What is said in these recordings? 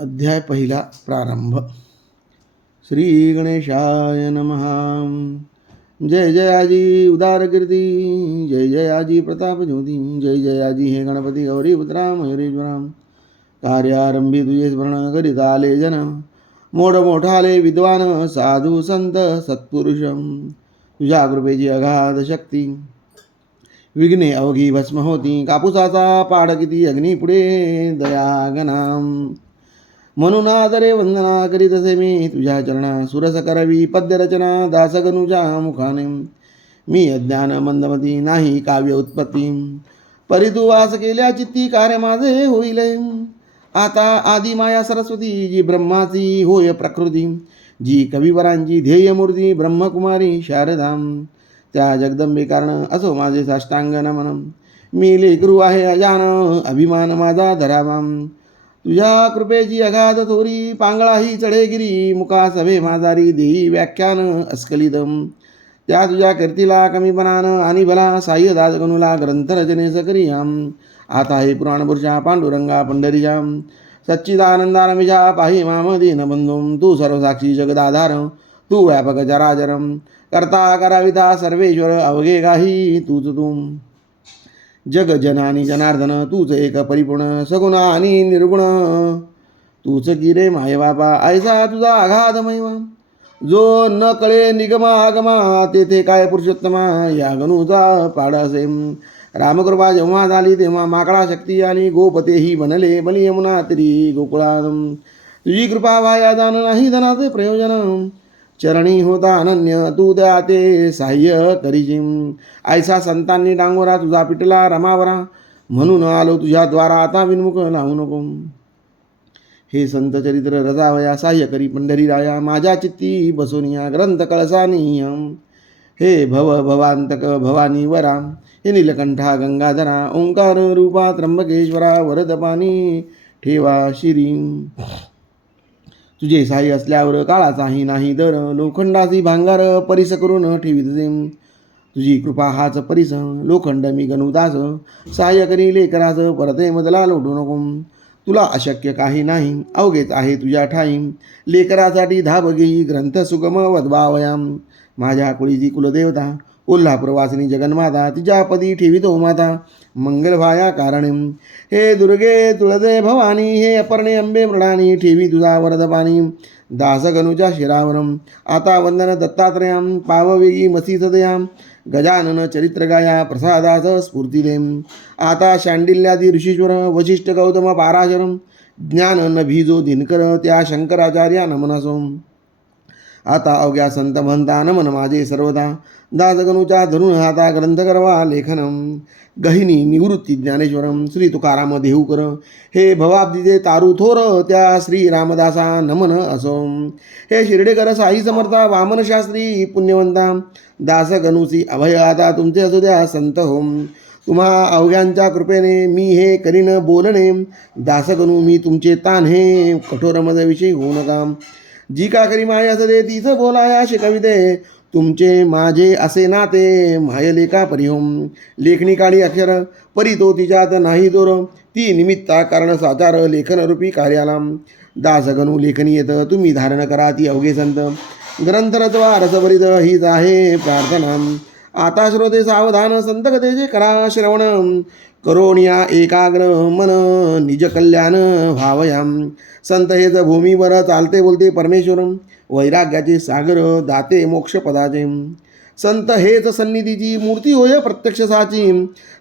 अध्याय पहिला प्रारंभ। श्री गणेशाय नमः। जय जय आजी उदार कीर्ती जय जय आजी प्रताप ज्योती जय जय आजी हे गणपति गौरी पुत्रा मयुरेश्वराम कार्यारंभी तुझे स्मरण करीत आले जन। मोठ मोठाले विद्वान, साधू संत, सत्पुरुषम। तुझ्या कृपेची अगाध शक्ती। विघ्ने अवघी भस्म होती कापुसाचा पाड किती अग्नी पुढे दयागनाम। म्हणून आदरे वंदना करीत असे मी तुझ्या चरणा सुरस करावी पद्यरचना दासगनुजा मुखाने। मी अज्ञान मंदमती नाही काव्य उत्पत्ती। परी तू वास केल्या चित्ती कार्य माझे होईल। आता आदी माया सरस्वती जी ब्रह्माची होय प्रकृती। जी कविवरांची ध्येयमूर्ती ब्रह्मकुमारी शारदाम त्या जगदंबे कारण असो माझे साष्टांग नमन मी लेकरू आहे अजान अभिमान माझा धरावाम तुझ्या कृपेची अगाध थोरी पांगळाही चढेगिरी मुका सभे माझारी देई व्याख्यान अस्खलितम. त्या तुझ्या कीर्तीला कमीपणानं आणि भला साह्य दासगणूला ग्रंथरचने करियाम. आता हे पुराणपुरुषा पांडुरंगा पंढरीजाम सच्चिदानंदानमिजा पाहि माम दीनबंधुम तू सर्वसाक्षी जगदाधार तू व्यापक जराजरम करता कराविता सर्वेश्वर अवघे गाही तूच तुम. जग जनानी जनार्दन तूच एक परिपूर्ण सगुण आणि निर्गुण. तूच की रे माय बाबा ऐसा तुझा आघात महिमा जो न कळे निगमा आगमा तेथे काय पुरुषोत्तमा या गणूचा रामकृपा जेव्हा झाली तेव्हा माकडा शक्ती आणि गोपतेही बनले बली यमुना तरी गोकुळा तुझी कृपा वाया जाण नाही धनाचे प्रयोजन. चरणी होता अनन्य तू द्या ते साह्य करीजिम आयसा संतांनी डांगोरा तुझा पिटला रमावरा। म्हणून आलो तुझ्या द्वारा आता विनमुख लावू नको। हे संत चरित्र रजावया साह्य करी पंढरी राया माझ्या चित्ती बसोनिया ग्रंथ कळसानियम हे भव भवांतक भवानी वरा हे नीलकंठा गंगाधरा ओंकार रूपा त्र्यंबकेश्वरा वरदपानी ठेवा शिरी तुझे साई असल्यावर काळाचाही नाही दर. लोखंडाची भांगार परिस करून ठेवीत तुझी कृपा हाच परिस. लोखंड मी गणुदास सहाय्य करी लेकरास परते मदला लोटू नको तुला अशक्य काही नाही. अवघेच आहे तुझ्या ठाई लेकरासाठी धाब घेई ग्रंथ सुगम वद्भावयाम माझ्या कुळीची कुलदेवता कोल्हापूरवासिनी जगन्माता तिच्या पदी ठेवितो माता. मंगलभाया कारणे. हे दुर्गे तुळदे भवानी हे अपर्णे अंबे मृडानी ठेवी तुझा वरदपानी दासगनुच्या शिरावरम आता वंदन दत्तात्रयाम पाववेगी मसीसदयाम गजानन चरित्रगाया प्रसादास स्फूर्तिले आता शांडिल्यादी ऋषीश्वर वशिष्ठ गौतम पाराशरम ज्ञान नभीजो दिनकर त्या शंकराचार्या नमनसो. आता अवघ्या संत म्हणता नमन माझे सर्वदा. दासगणूच्या धरून हाता ग्रंथ करवा लेखनम. गहिनी निवृत्ती ज्ञानेश्वरम. श्री तुकाराम देहूकर हे भवाब्दीचे तारू थोर त्या श्री रामदासा नमन असो हे शिर्डेकर साई समर्था वामनशास्त्री पुण्यवंता. दासगणूची अभय आता तुमचे असू द्या संत होम. तुम्हा अवघ्यांच्या कृपेने मी हे करीन बोलणे. दासगणू मी तुमचे तान हे कठोर विषयी होऊ नका. जी का करी माया सदे तिचं बोलाया शिकविते तुमचे माझे असे नाते मायलेखा परिहोम. लेखणी काळी अक्षर परी तो तिच्यात नाही दोर ती निमित्ता कारण साचार लेखनरूपी कार्याला दासगणू लेखनी येत तुम्ही धारण करा ती अवघे संत. ग्रंथरत्वा रचवा रसभरित हीच आहे प्रार्थना. आता श्रोते सावधान संत कथेचे करा श्रवण करोनिया एकाग्र मन निज कल्याण भावयाम। संत हेच भूमीवर चालते बोलते परमेश्वर वैराग्याचे सागर दाते मोक्षपदाचे। संत हेच सन्निधीची मूर्ती होय प्रत्यक्ष साची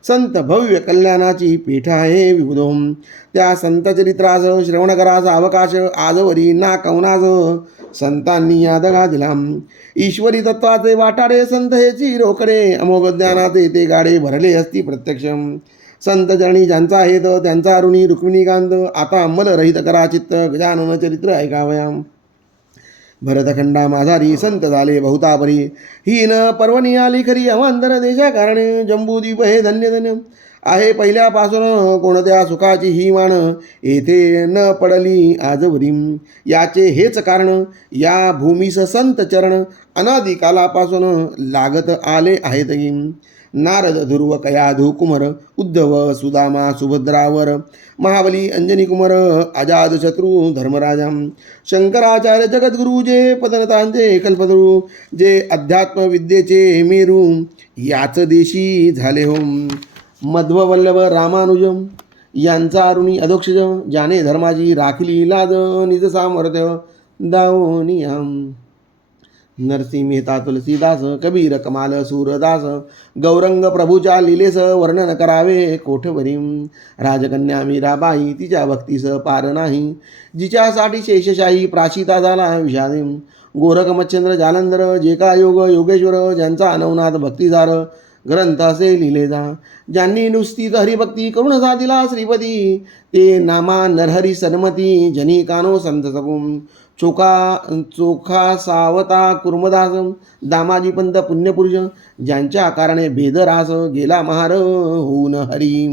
संत भव्य कल्याणाची पीठ आहे विबुधोम। त्या संत चरित्रास श्रवण करास अवकाश आजवरी ना कौनास संतांनी याद गाजला ईश्वरी तत्वाचे वाटाडे संत हेची रोकडे अमोघ ज्ञानाचे ते गाडे भरले असती प्रत्यक्ष संत जणी ज्यांचा हेत त्यांचा अरुणी रुक्मिणीकांत. आता अंमलरहित करा चित्त. गजानन चरित्र ऐकावयाम भरतखंडा माझारी संत झाले बहुतापरी. ही न पर्वणी आली खरी अवांतर देशा कारणे जम्बूद्वीप हे धन्य धन्य. आहे पहिल्यापासून कोणत्या सुखाची ही मान येथे न पडली आजवरी. याचे हेच कारण या भूमीस संत चरण अनादिकालापासून लागत आले आहेत नारद ध्रुव कयाधू कुमर उद्धव सुदामा सुभद्रावर महाबली अंजनी कुमार अजाद शत्रू धर्मराजा शंकराचार्य जगद्गुरु जे पदनतांचे कल्पतरू जे अध्यात्मविद्येचे मेरू याच देशी झाले होम. मध्ववल्लभ रामानुजम यांचा अरुणी अधोक्षज ज्याने धर्माची राखली लाद निज सामर्थ्य दावनियाम नरसिंह मेहता तुलसीदास कबीर कमाल सूरदास गौरंग प्रभूच्या लिलेस वर्णन करावे कोठवरीम. राजकन्या मीराबाई तिच्या भक्तीस पार नाही. जिच्यासाठी शेषशाही प्राचिता झाला विषादीम गोरख मच्छंद्र जालंधर जेका योग योगेश्वर ज्यांचा अनवनाथ भक्तिधार ग्रंथ असे लिहिले जा. ज्यांनी नुसती हरिभक्ती करुण साधिला श्रीपती ते नामा नरहरी सन्मती जनी कानो संत सकूम चोखा चोखा सावता कुर्मदास दामाजी पंत पुण्यपुरुष ज्यांच्या आकाराने भेदरास गेला महार होऊन हरी.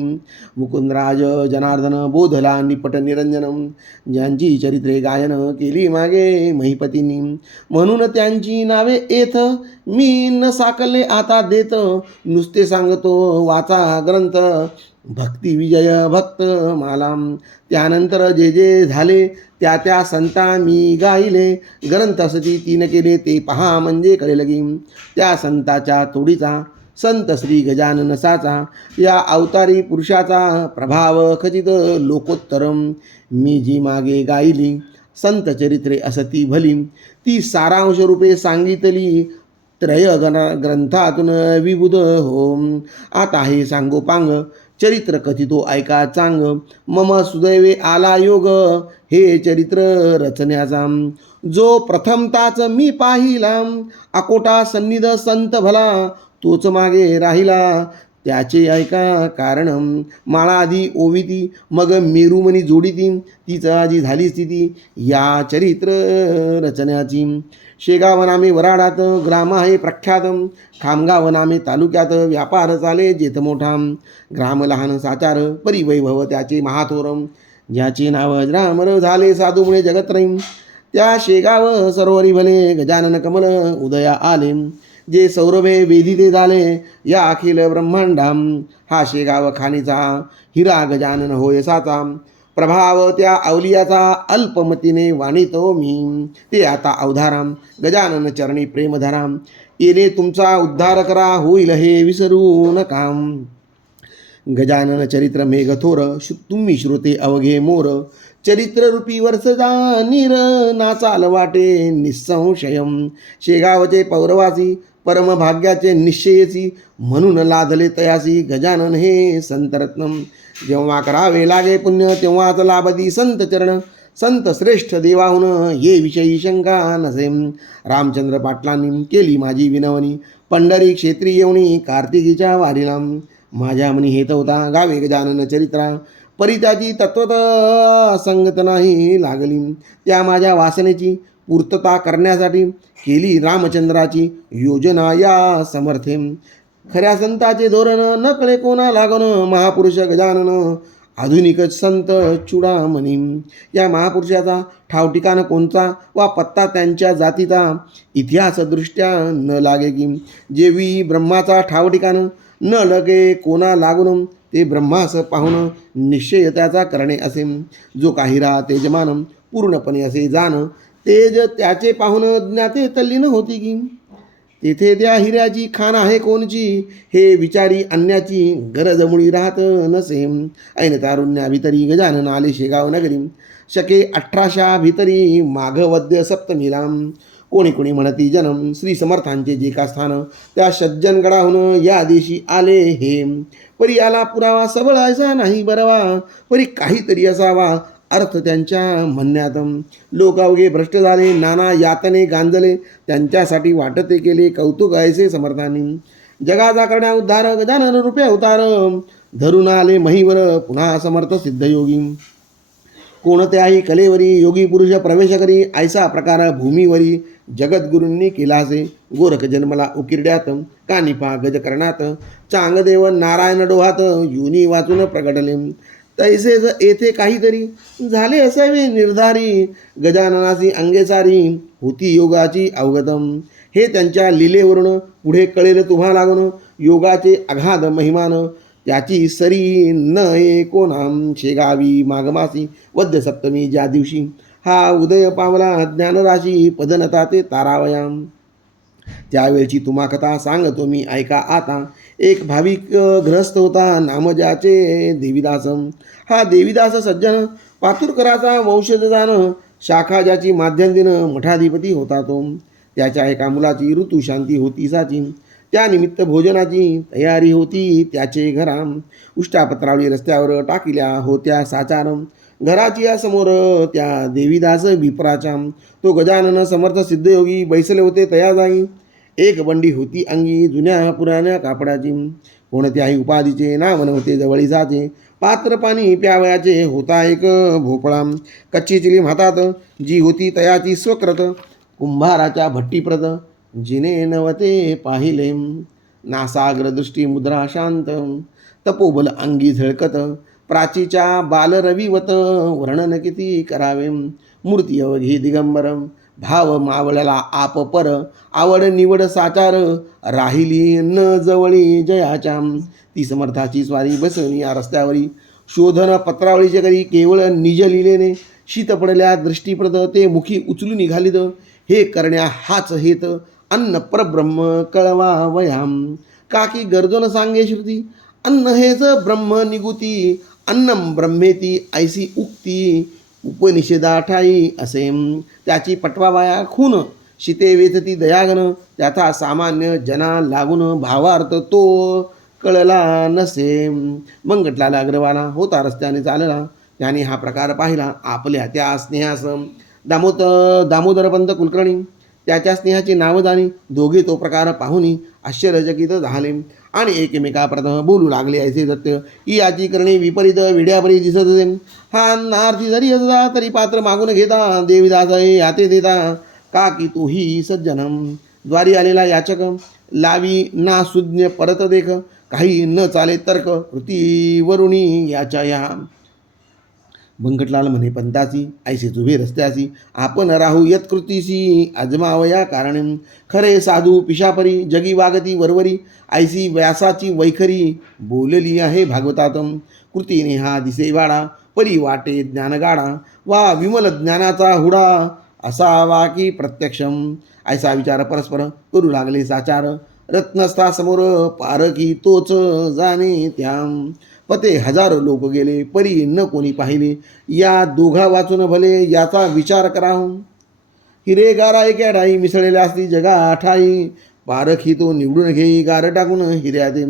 मुकुंदराज जनार्दन बोधला निपट निरंजन ज्यांची चरित्रे गायन केली मागे महिपतींनी. म्हणून त्यांची नावे येथ मी न साकले आता देत. नुसते सांगतो वाचा ग्रंथ भक्ती विजय भक्त मालाम. त्यानंतर जे जे झाले त्या त्या संता मी गायले. ग्रंथसती तीन केले ते पहा म्हणजे कळे लगी त्या संताच्या तोडीचा संत श्री गजाननसाचा या अवतारी पुरुषाचा प्रभाव खचित लोकोत्तरम. मी जी मागे गायली संत चरित्रे असती भली. ती सारांश रूपे सांगितली त्रय गण ग्रंथातून विबुध हो आता हे सांगो पांग चरित्र कथितो ऐका चांग. मम सुदैवे आला योग हे चरित्र रचण्याचा. जो प्रथमताच मी पाहिला अकोटा सन्निध संत भला तोच मागे राहिला. त्याचे ऐका कारण माळा आधी ओविती मग मेरुमणी जोडीती तिचा आधी झाली स्थिती या चरित्र रचण्याची. शेगावनामे वराडात ग्राम आहे प्रख्यात. खामगाव नामे तालुक्यात व्यापार चाले जेथ मोठा. ग्राम लहान साचार परिवैभव त्याचे महाथोरम. ज्याचे नाव अजरामर झाले साधूमुळे जगत्रयीम. त्या शेगाव सरोवरी भले गजानन कमल उदया आले. जे सौरभे वेधिते झाले या अखिल ब्रह्मांडाम हा शेगाव खाणीचा हिरा गजानन होय साचा. प्रभाव त्या अवलियाचा अल्पमतीने वाणितो मी. ते आता अवधाराम. गजानन चरणी प्रेमधाराम. येणे तुमचा उद्धार करा होईल हे विसरू नकाम गजानन चरित्र मेघथोर. शु तुम्ही श्रोते अवघे मोर. चरित्ररूपी वर्ष नीर नाचाल वाटे निसंशयम. शेगावचे पौरवासी. परमभाग्याचे निश्चयसी म्हणून लादले तयासी. गजानन हे संतरत्नम. जेव्हा करावे लागे पुण्य तेव्हाच लाभदी संत चरण. संत श्रेष्ठ देवाहून ये विषयी शंका नसे. रामचंद्र पाटलांनी केली माझी विनवणी. पंढरी क्षेत्री येवणी कार्तिकीच्या वारीला. माझ्या मनी हेत होता गावे गजानन चरित्रा. परी त्याची तत्वत संगत नाही लागली. त्या माझ्या वासनेची पूर्तता करण्यासाठी केली रामचंद्राची योजना या समर्थे. खऱ्या संताचे धोरण नकळे कोणा लागण महापुरुष गजानन आधुनिकच संत चुडामणी. या महापुरुषाचा ठाव ठिकाण वा पत्ता त्यांच्या जातीचा? इतिहासदृष्ट्या न लागे की जेवी ब्रह्माचा ठाव ठिकाण न लगे कोणा लागून ते ब्रह्मास पाहून निश्चय त्याचा करणे असे. जो काहीरा तेजमान पूर्णपणे असे जाण तेज त्याचे पाहून ज्ञाते तल्लीन होती की? तेथे त्या हिऱ्याची खाण आहे कोणची? हे विचारी अन्याची गरज मुळी राहत नसे ऐन तारुण्या भितरी गजानन आले शेगाव नगरी. शके अठराशा भितरी माघवद्य सप्तमीला. कोणी कोणी म्हणती जन्म. श्री समर्थांचे जे का स्थान? त्या सज्जनगडाहून या दिवशी आले हे. परी आला पुरावा सबळ असा नाही बरवा. परी काहीतरी असावा. अर्थ त्यांच्या म्हणण्यात लोक अवघे भ्रष्ट झाले नाना यातने गांजले त्यांच्यासाठी वाटते केले कौतुक ऐसे समर्थांनी. जगाचा करण्या उद्धार गजानन रूपे अवतार धरून आले महिवर पुन्हा समर्थ सिद्धयोगी. कोणत्याही कलेवरी योगी पुरुष प्रवेश करी ऐसा प्रकार भूमीवरी जगद्गुरूंनी केलासे गोरख जन्मला उकिरड्यात कानिपा गजकरणात चांगदेव नारायण डोहात युनी वाचून प्रगटले. तैसे येथे काहीतरी झाले असावे निर्धारी. गजाननाची अंगेसारी होती योगाची अवगतम. हे त्यांच्या लीलेवरून पुढे कळेल तुम्हाला लागून योगाचे अगाध महिमान. त्याची सरी न कोणाम शेगावी माघमासी वद्य सप्तमी ज्या दिवशी हा उदय पावला ज्ञानराशी पदनता ते तारावयाम. त्यावेळची तुम्हा कथा सांगतो मी ऐका आता. एक भाविक ग्रस्त होता नामजाचे देवीदास हा देवीदास सज्जन पातुरकराचा वंशज शाखा ज्याची माध्यंदिनं मठाधिपती होता तो. त्याच्या एका मुलाची ऋतुशांती होती साची. त्यानिमित्त भोजनाची तयारी होती त्याचे घराम. उष्टापत्रावळी रस्त्यावर टाकिल्या होत्या साचारम. घराची या समोर त्या देवीदास विप्राच्या तो गजानन समर्थ सिद्धयोगी बैसले होते तया जाई एक बंडी होती अंगी जुन्या पुराण्या कापडाची. कोणत्याही उपाधीचे नाव नव्हते जवळी जाचे पात्र पाणी प्यावयाचे होता एक भोपळा. कच्ची चिलीम हातात जी होती तयाची स्वकृत कुंभाराच्या भट्टीप्रत जिने नवते पाहिले. नासाग्र दृष्टी मुद्रा शांत. तपोबल अंगी झळकत. प्राचीच्या बालरविवत वर्णन किती करावे? मूर्ती अवघी दिगंबरम भाव मावळला आप पर आवड निवड साचार राहिली न जवळी जयाच्या. ती समर्थाची स्वारी बसवणी या रस्त्यावरी शोधन पत्रावळीचे करी केवळ निज लिलेने. शीत पडल्या दृष्टीप्रद ते मुखी उचलून निघालीत. हे करण्या हाच हेत अन्न परब्रह्म कळवा वयाम काकी गर्जन सांगे श्रुती अन्न हेच ब्रह्म निगुती अन्नम ब्रह्मेती ऐसी उक्ती उपनिषेधा ठाई असे त्याची पटवावाया खून शिते वेचती दयागन त्याचा सामान्य जना लागून भावार्थ तो कळला नसे मंगटलाला अग्रवाला होता रस्त्याने चालला त्याने हा प्रकार पाहिला आपल्या त्या स्नेहास दामोद दामोदरपंत कुलकर्णी त्याच्या स्नेहाची नाव जाणी दोघे तो प्रकार पाहुनी आश्चर्यचकित झाले। आणि एकमेकाप्रत बोलू लागले ऐसे सत्य. ही याची करणे विपरीत विड्यापरी दिसत असे. हा नार्थी जरी असला तरी पात्र मागून घेता. देवीदास याते हाते देता. का की तोही सज्जनम. द्वारी आलेला याचक. लावी ना सुज्ञ परत देख. काही न चाले तर्क. कृतीवरुणी याच्या या. बंकटलाल म्हणे पंतासी ऐसे जुभे रस्त्यासी आपण राहू यत्कृतीसी अजमावया कारण खरे साधू पिशापरी जगी वागती वरवरी ऐसी व्यासाची वैखरी बोलली आहे भागवतातम. कृतीने हा दिसे वाडा परी वाटे ज्ञानगाडा वा विमल ज्ञानाचा हुडा असावा की प्रत्यक्षम. ऐसा विचार परस्पर करू लागले साचार. रत्नस्था समोर पारकी तोच जाणे त्याम. पते हजारो लोक गेले परी न कोणी पाहिले. या दोघा वाचून भले याचा विचार कराहून हिरे गारा एका ढाई मिसळलेल्या असती जगा आठाई पारख ही तो निवडून घेई गार टाकून हिऱ्या दे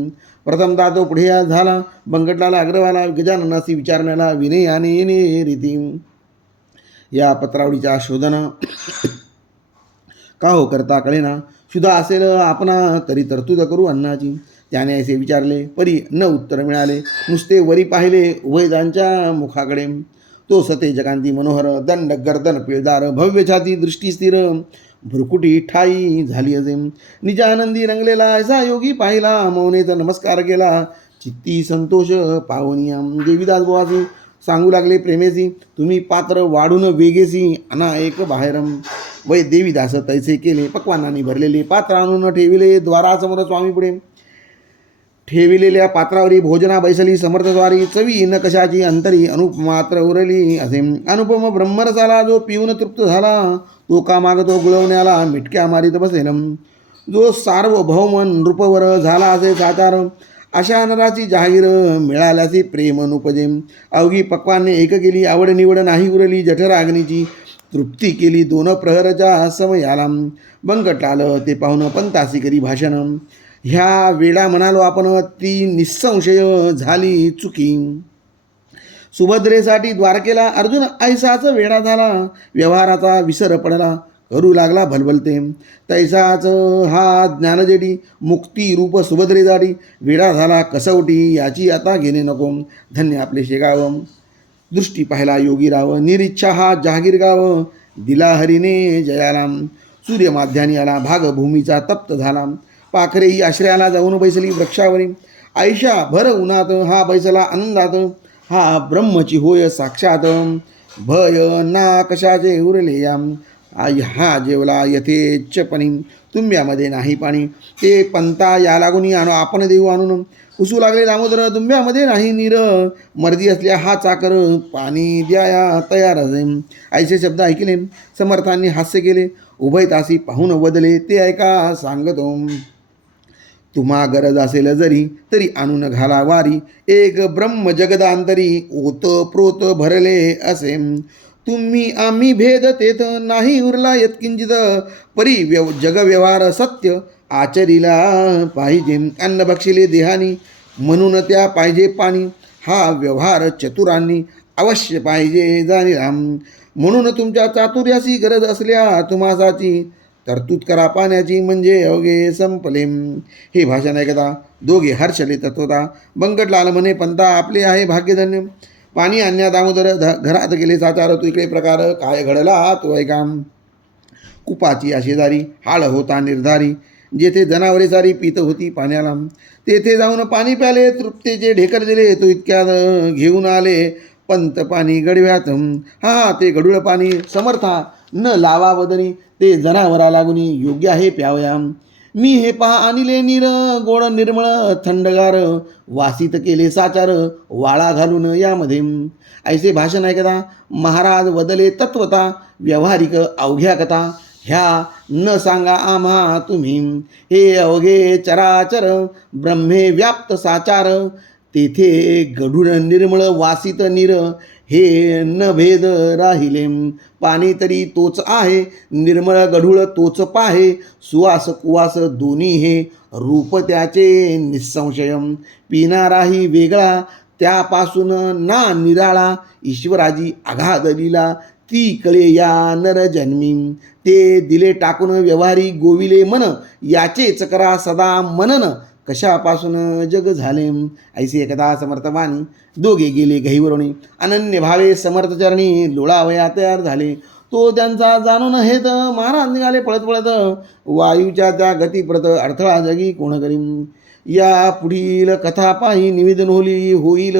प्रथमतः तो पुढे झाला बंगटलाला अग्रवाला गजाननासी विचारण्याला विनय आणि येणे रीती. या पत्रावळीच्या शोधना का हो करता कळेना. शुदा असेल आपणा तरी तरतूद करू अन्नाची. त्याने असे विचारले परी न उत्तर मिळाले. नुसते वरी पाहिले उभयजांच्या मुखाकडे. तो सते जगांती मनोहर दंड गर्दन पिळदार भव्य छाती दृष्टी स्थिर. भुरकुटी ठाई झाली असे. निजानंदी रंगलेला ऐसा योगी पाहिला मौनेचा नमस्कार केला. चित्ती संतोष पावनिया देवीदास बुवासी सांगू लागले प्रेमेसी. तुम्ही पात्र वाढून वेगेसी अना एक बाहेरम. वै देवीदास तैसे केले पक्वानांनी भरलेले पात्र आणून ठेविले द्वारासमोर स्वामी पुढे ठेविलेल्या पात्रावरी भोजना बैसली समर्थद्वारी चवी न कशाची अंतरी अनुप मात्र उरली असे. अनुपम ब्रह्मरसाला जो पिऊन तृप्त झाला तो का मागतो गुळवण्याला मिटक्या मारीत बसेल. जो सार्वभौम नृपवर झाला असे साचार अशा नराची जाहीर मिळाल्याचे प्रेम नुपजे अवघी पक्वाने एक केली आवड निवड नाही उरली जठराग्नीची तृप्ती केली दोन प्रहरच्या समयाला. बंकट आलं ते पाहून पंतासी करी भाषण. ह्या वेळा म्हणालो आपण ती निःसंशय झाली चुकी. सुभद्रेसाठी द्वारकेला अर्जुन ऐसाच वेडा झाला व्यवहाराचा विसर पडला करू लागला भलबलते तैसाच हा ज्ञानजेडी मुक्ती रूप सुभद्रेसाठी वेडा झाला कसवटी याची आता घेणे नको. धन्य आपले शेगाव. दृष्टी पाहिला योगीराव निरीच्छा हा जहागीर गाव दिला हरिने जयाराम सूर्यमाध्यानी आला भागभूमीचा तप्त झाला. पाखरे ही आश्रयाला जाऊन बैसली वृक्षावरी. आयशा भर उन्हात हा बैसला आनंदात. हा ब्रह्मची होय साक्षात. भय ना कशाचे उरले याम. आय हा जेवला यथेच्छपणी. तुंब्यामध्ये नाही पाणी. ते पंता या लागून आणू आपण देऊ आणून. उसू लागले दामोदर तुंब्यामध्ये नाही नीर. मर्दी असल्या हा चाकर पाणी द्याया तयार असे ऐसे शब्द ऐकले समर्थांनी हास्य केले. उभय तासी पाहून वदले ते ऐका सांगतो. तुम्हा गरज असेल जरी तरी आणून घाला वारी. एक ब्रह्म जगदांतरी ओत प्रोत भरले असे. तुम्ही आम्ही भेद तेथ नाही उरला यत्किंचित परी व्यव जगव्यवहार सत्य आचरीला पाहिजे. अन्न बक्षिले देहानी म्हणून त्या पाहिजे पाणी. हा व्यवहार चतुरांनी अवश्य पाहिजे जाणीराम म्हणून तुमच्या चातुर्यासी गरज असल्या तुम्हासाची तरतूद करा पाण्याची म्हणजे अवघे संपले. हे भाषण ऐकता दोघे हर्षले तत्वता बंकटलाल म्हणे पंता आपले आहे भाग्यधन्य. पाणी आणण्या दामोदर ध घरात गेले साचार तू इकडे प्रकार काय घडला तो ऐका. कुपाची आशेजारी हाळ होता निर्धारी. जेथे जनावरे सारी पित होती पाण्याला. तेथे जाऊन पाणी प्याले तृप्तेचे ढेकर दिले तो इतक्यात घेऊन आले. पंत पाणी गडव्यात. हा ते गडूळ पाणी समर्था. न लावा वदनी ते जनावरा लागुनी योग्य आहे प्यावया. मी हे पहा आणले नीर गोड निर्मळ थंडगार. वासित केले साचार वाळा घालून यामध्ये. ऐसे भाषण ऐकता महाराज वदले तत्वता व्यवहारिक अवघ्या कथा. ह्या न सांगा आम्हा तुम्ही. हे अवघे चराचर ब्रह्मे व्याप्त साचार. तेथे गढूळ निर्मळ वासित निर हे न भेद राहिले. पाणी तरी तोच आहे निर्मळ गढूळ तोच पाहे. सुवास कुवास दोन्ही हे रूप त्याचे निसंशय पिणाराही वेगळा त्यापासून ना निराळा. ईश्वराजी आघाद लिला ती कळे या नरजन्मी ते दिले टाकून व्यवहारी गोविले मन याचेच करा सदा मनन. कशापासून जग झाले? ऐसी एकदा समर्थवाणी दोघे गेले गहीवरुणी अनन्य भावे समर्थचरणी लोळावया तयार झाले. तो त्यांचा जाणून हेत महाराज निघाले पळत पळत. वायूच्या त्या गतीप्रत अडथळा जगी कोण करीन या पुढील कथा पाही निवेदन होली होईल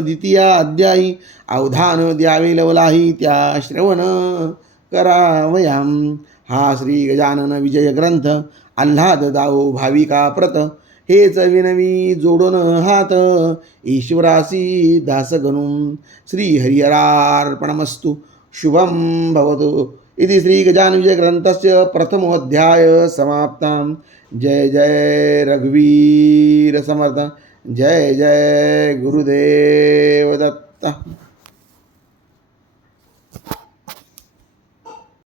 द्वितीया अध्यायी. अवधान द्यावे लवलाही त्या श्रवण करावयाम. हा श्री गजानन विजय ग्रंथ. आल्हाद दाओ भाविका प्रत. हेच विनवी जोडून हात. ईश्वरासी दास गणून श्री हरिहरार्पणमस्तु शुभं भवतु. इति श्री गजानन ग्रंथस्य प्रथमोऽध्याय समाप्तां जय जय रघुवीर समर्थ जय जय गुरुदेवदत्तः.